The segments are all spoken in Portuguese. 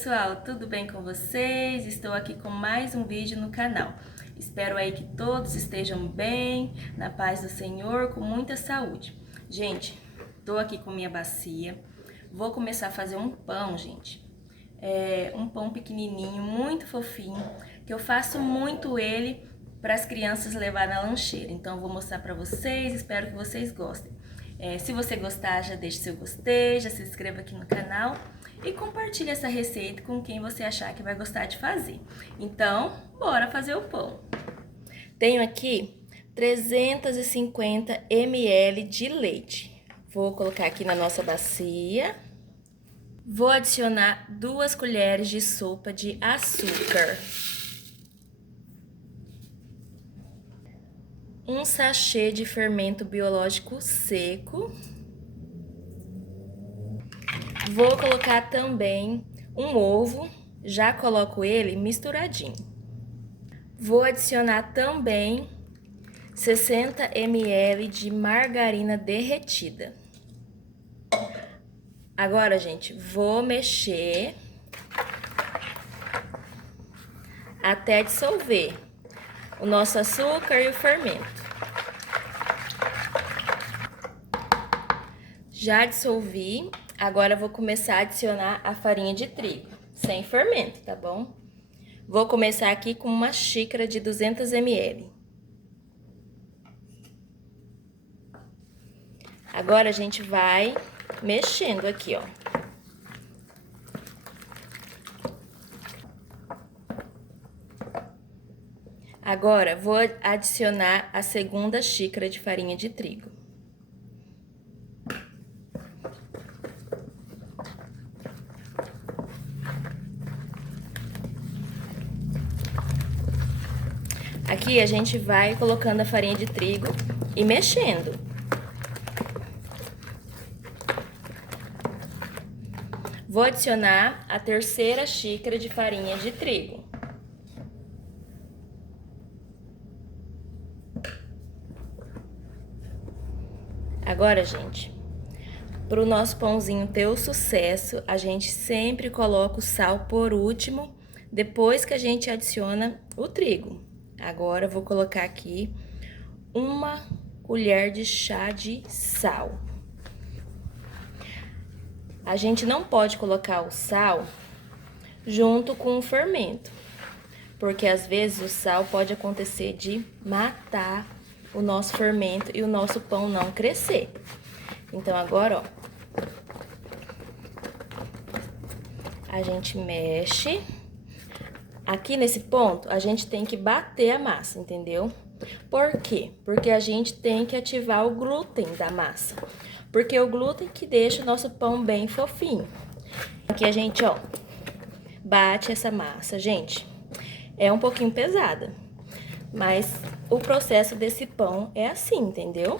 pessoal, tudo bem com vocês? Estou aqui com mais um vídeo no canal. Espero aí que todos estejam bem, na paz do Senhor, com muita saúde. Gente, tô aqui com minha bacia, vou começar a fazer um pão, gente. Um pão pequenininho, muito fofinho, que eu faço muito ele para as crianças levar na lancheira. Então, vou mostrar para vocês, espero que vocês gostem. Se você gostar, já deixe seu gostei, já se inscreva aqui no canal e compartilhe essa receita com quem você achar que vai gostar de fazer. Então, bora fazer o pão. Tenho aqui 350 ml de leite. Vou colocar aqui na nossa bacia. Vou adicionar 2 colheres de sopa de açúcar. 1 sachê de fermento biológico seco. Vou colocar também um ovo, já coloco ele misturadinho. Vou adicionar também 60 ml de margarina derretida. Agora, gente, vou mexer até dissolver o nosso açúcar e o fermento. Já dissolvi, agora vou começar a adicionar a farinha de trigo, sem fermento, tá bom? Vou começar aqui com uma xícara de 200 ml. Agora a gente vai mexendo aqui, ó. Agora, vou adicionar a 2ª xícara de farinha de trigo. Aqui a gente vai colocando a farinha de trigo e mexendo. Vou adicionar a 3ª xícara de farinha de trigo. Agora, gente, para o nosso pãozinho ter o sucesso, a gente sempre coloca o sal por último, depois que a gente adiciona o trigo. Agora, eu vou colocar aqui 1 colher de chá de sal. A gente não pode colocar o sal junto com o fermento, porque às vezes o sal pode acontecer de matar o nosso fermento e o nosso pão não crescer. Então, agora, ó, a gente mexe. Aqui nesse ponto, a gente tem que bater a massa, entendeu? Por quê? Porque a gente tem que ativar o glúten da massa. Porque é o glúten que deixa o nosso pão bem fofinho. Aqui a gente, ó, bate essa massa. Gente, é um pouquinho pesada, mas o processo desse pão é assim, entendeu?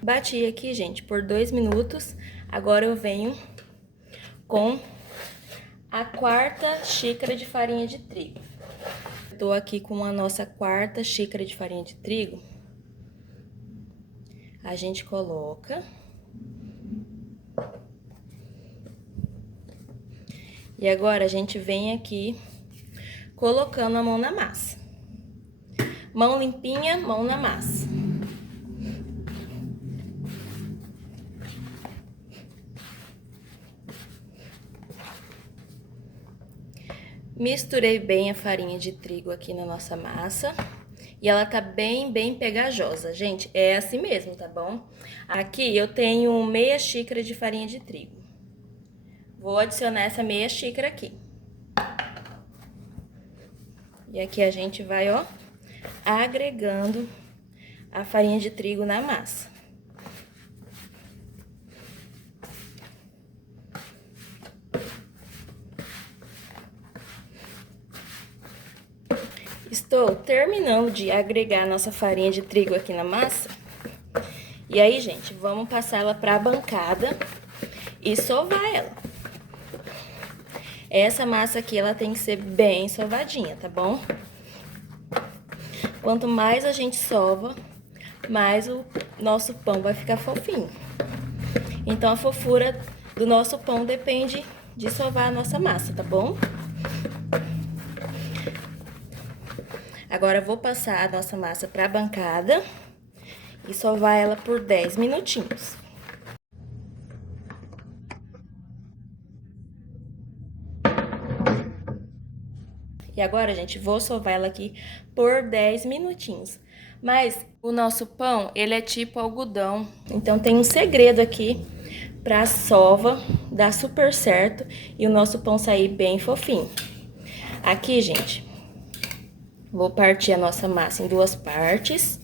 Bati aqui, gente, por 2 minutos. Agora eu venho com a 4ª xícara de farinha de trigo. Tô aqui com a nossa 4ª xícara de farinha de trigo. A gente coloca. E agora a gente vem aqui colocando a mão na massa. Mão limpinha, mão na massa. Misturei bem a farinha de trigo aqui na nossa massa. E ela tá bem pegajosa. Gente, é assim mesmo, tá bom? Aqui eu tenho meia xícara de farinha de trigo. Vou adicionar essa meia xícara aqui. E aqui a gente vai, ó, agregando a farinha de trigo na massa. Estou terminando de agregar a nossa farinha de trigo aqui na massa. E aí, gente, vamos passar ela para a bancada e sovar ela. Essa massa aqui, ela tem que ser bem sovadinha, tá bom? Quanto mais a gente sova, mais o nosso pão vai ficar fofinho. Então, a fofura do nosso pão depende de sovar a nossa massa, tá bom? Agora, eu vou passar a nossa massa pra bancada e sovar ela por 10 minutinhos. E agora, gente, vou sovar ela aqui por 10 minutinhos. Mas o nosso pão, ele é tipo algodão, então tem um segredo aqui pra sova dar super certo e o nosso pão sair bem fofinho. Aqui, gente, vou partir a nossa massa em 2 partes.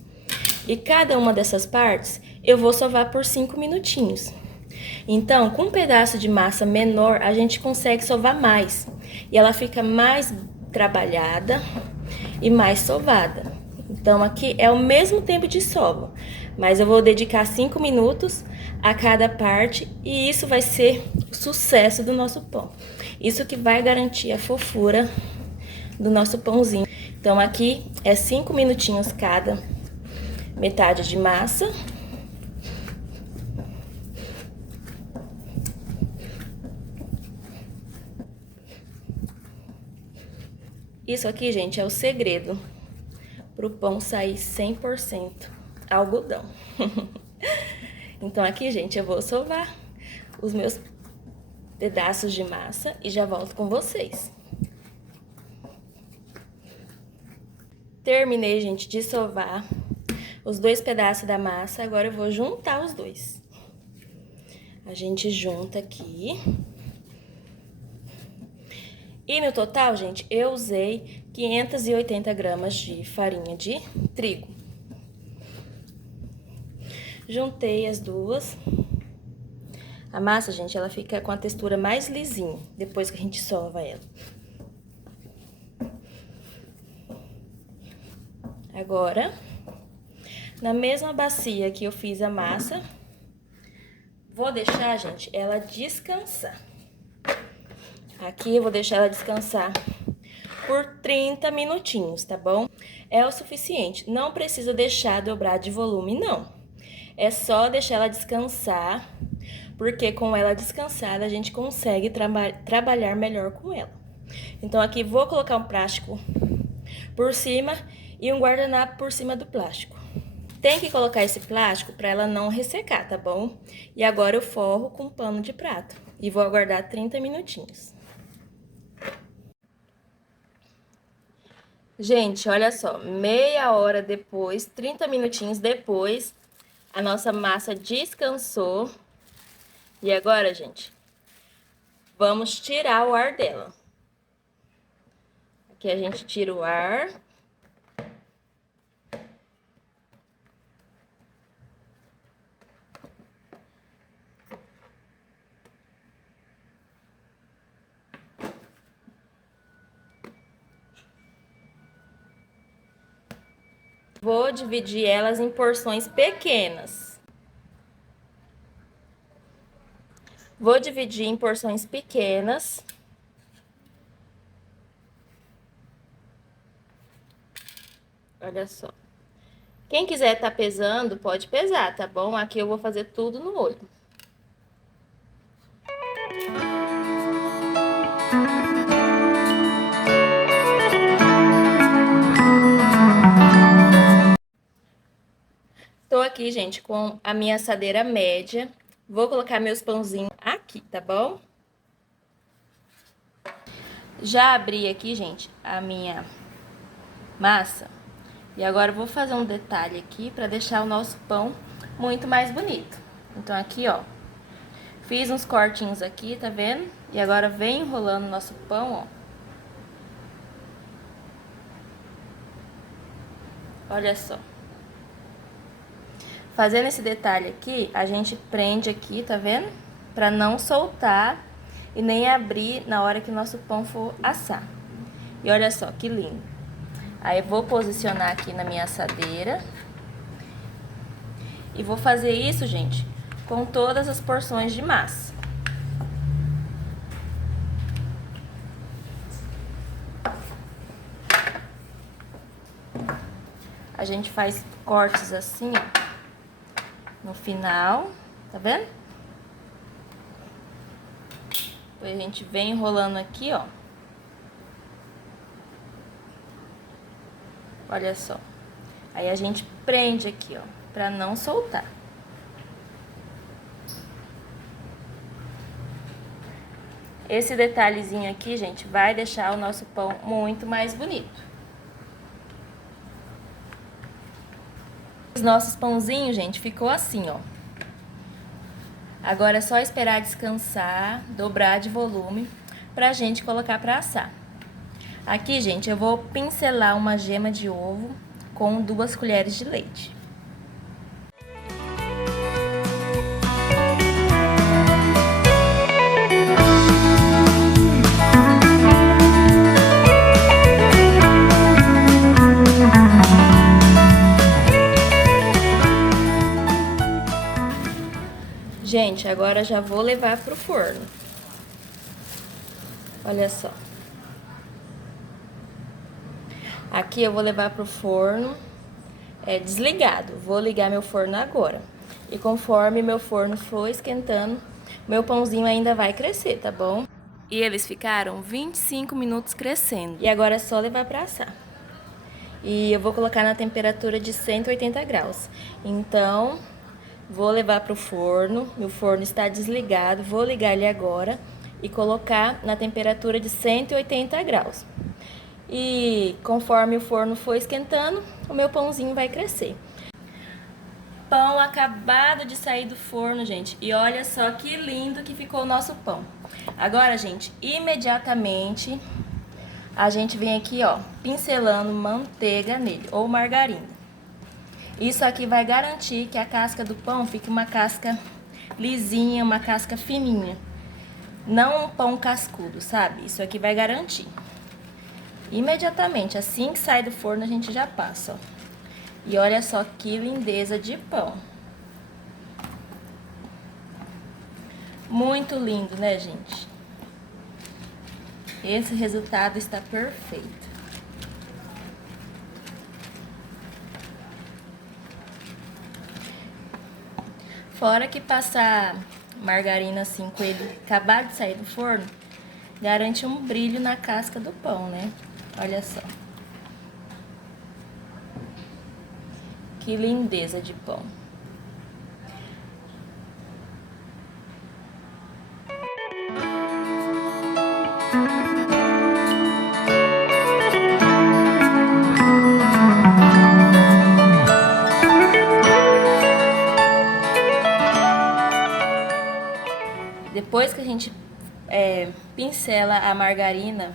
E cada uma dessas partes eu vou sovar por 5 minutinhos. Então, com um pedaço de massa menor, a gente consegue sovar mais. E ela fica mais trabalhada e mais sovada. Então, aqui é o mesmo tempo de sova, mas eu vou dedicar 5 minutos a cada parte e isso vai ser o sucesso do nosso pão. Isso que vai garantir a fofura do nosso pãozinho. Então, aqui é 5 minutinhos cada metade de massa. Isso aqui, gente, é o segredo pro pão sair 100% algodão. Então, aqui, gente, eu vou sovar os meus pedaços de massa e já volto com vocês. Terminei, gente, de sovar os 2 pedaços da massa, agora eu vou juntar os 2. A gente junta aqui. E no total, gente, eu usei 580 gramas de farinha de trigo. Juntei as duas. A massa, gente, ela fica com a textura mais lisinha depois que a gente sova ela. Agora, na mesma bacia que eu fiz a massa, vou deixar, gente, ela descansar. Aqui eu vou deixar ela descansar por 30 minutinhos, tá bom? É o suficiente, não precisa deixar dobrar de volume, não. É só deixar ela descansar, porque com ela descansada a gente consegue trabalhar melhor com ela. Então aqui vou colocar um plástico por cima e um guardanapo por cima do plástico. Tem que colocar esse plástico para ela não ressecar, tá bom? E agora eu forro com pano de prato e vou aguardar 30 minutinhos. Gente, olha só, meia hora depois, 30 minutinhos depois, a nossa massa descansou. E agora, gente, vamos tirar o ar dela. Aqui a gente tira o ar. Vou dividir elas em porções pequenas. Vou dividir em porções pequenas. Olha só. Quem quiser tá pesando, pode pesar, tá bom? Aqui eu vou fazer tudo no olho. Tô aqui, gente, com a minha assadeira média. Vou colocar meus pãozinhos aqui, tá bom? Já abri aqui, gente, a minha massa. E agora eu vou fazer um detalhe aqui pra deixar o nosso pão muito mais bonito. Então, aqui, ó, fiz uns cortinhos aqui, tá vendo? E agora vem enrolando o nosso pão, ó. Olha só. Fazendo esse detalhe aqui, a gente prende aqui, tá vendo? Pra não soltar e nem abrir na hora que o nosso pão for assar. E olha só, que lindo. Aí eu vou posicionar aqui na minha assadeira. E vou fazer isso, gente, com todas as porções de massa. A gente faz cortes assim, ó, no final, tá vendo? Depois a gente vem enrolando aqui, ó. Olha só. Aí a gente prende aqui, ó, pra não soltar. Esse detalhezinho aqui, gente, vai deixar o nosso pão muito mais bonito. Os nossos pãozinhos, gente, ficou assim, ó. Agora é só esperar descansar, dobrar de volume, pra gente colocar pra assar. Aqui, gente, eu vou pincelar uma gema de ovo com 2 colheres de leite. Gente, agora já vou levar pro forno. Olha só. Aqui eu vou levar pro forno desligado. Vou ligar meu forno agora. E conforme meu forno for esquentando, meu pãozinho ainda vai crescer, tá bom? E eles ficaram 25 minutos crescendo. E agora é só levar pra assar. E eu vou colocar na temperatura de 180 graus. Então, vou levar pro forno. Meu forno está desligado. Vou ligar ele agora e colocar na temperatura de 180 graus. E conforme o forno for esquentando, o meu pãozinho vai crescer. Pão acabado de sair do forno, gente. E olha só que lindo que ficou o nosso pão. Agora, gente, imediatamente a gente vem aqui, ó, pincelando manteiga nele, ou margarina. Isso aqui vai garantir que a casca do pão fique uma casca lisinha, uma casca fininha. Não um pão cascudo, sabe? Isso aqui vai garantir. Imediatamente, assim que sai do forno, a gente já passa, ó. E olha só que lindeza de pão. Muito lindo, né, gente? Esse resultado está perfeito. Fora que passar margarina assim com ele acabar de sair do forno, garante um brilho na casca do pão, né? Olha só. Que lindeza de pão. Depois que a gente pincela a margarina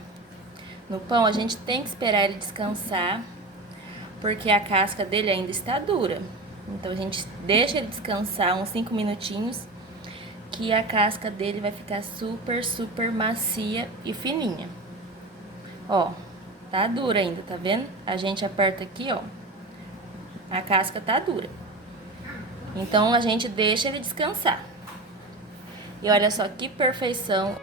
no pão, a gente tem que esperar ele descansar, porque a casca dele ainda está dura. Então a gente deixa ele descansar uns 5 minutinhos, que a casca dele vai ficar super, super macia e fininha. Ó, tá dura ainda, tá vendo? A gente aperta aqui, ó, a casca tá dura. Então a gente deixa ele descansar. E olha só que perfeição.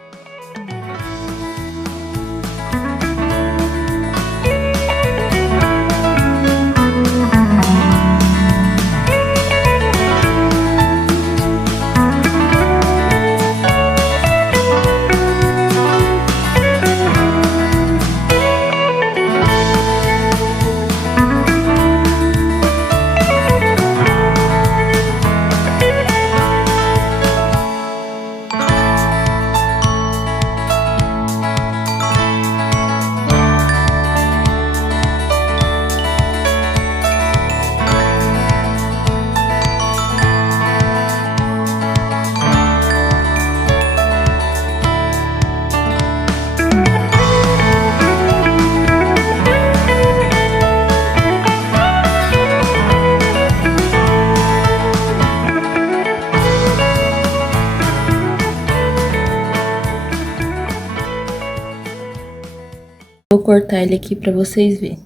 Vou cortar ele aqui pra vocês verem.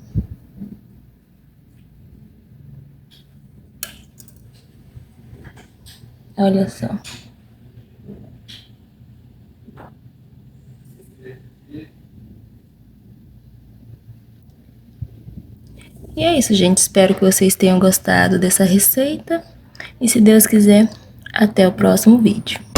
Olha só. E é isso, gente. Espero que vocês tenham gostado dessa receita. E se Deus quiser, até o próximo vídeo.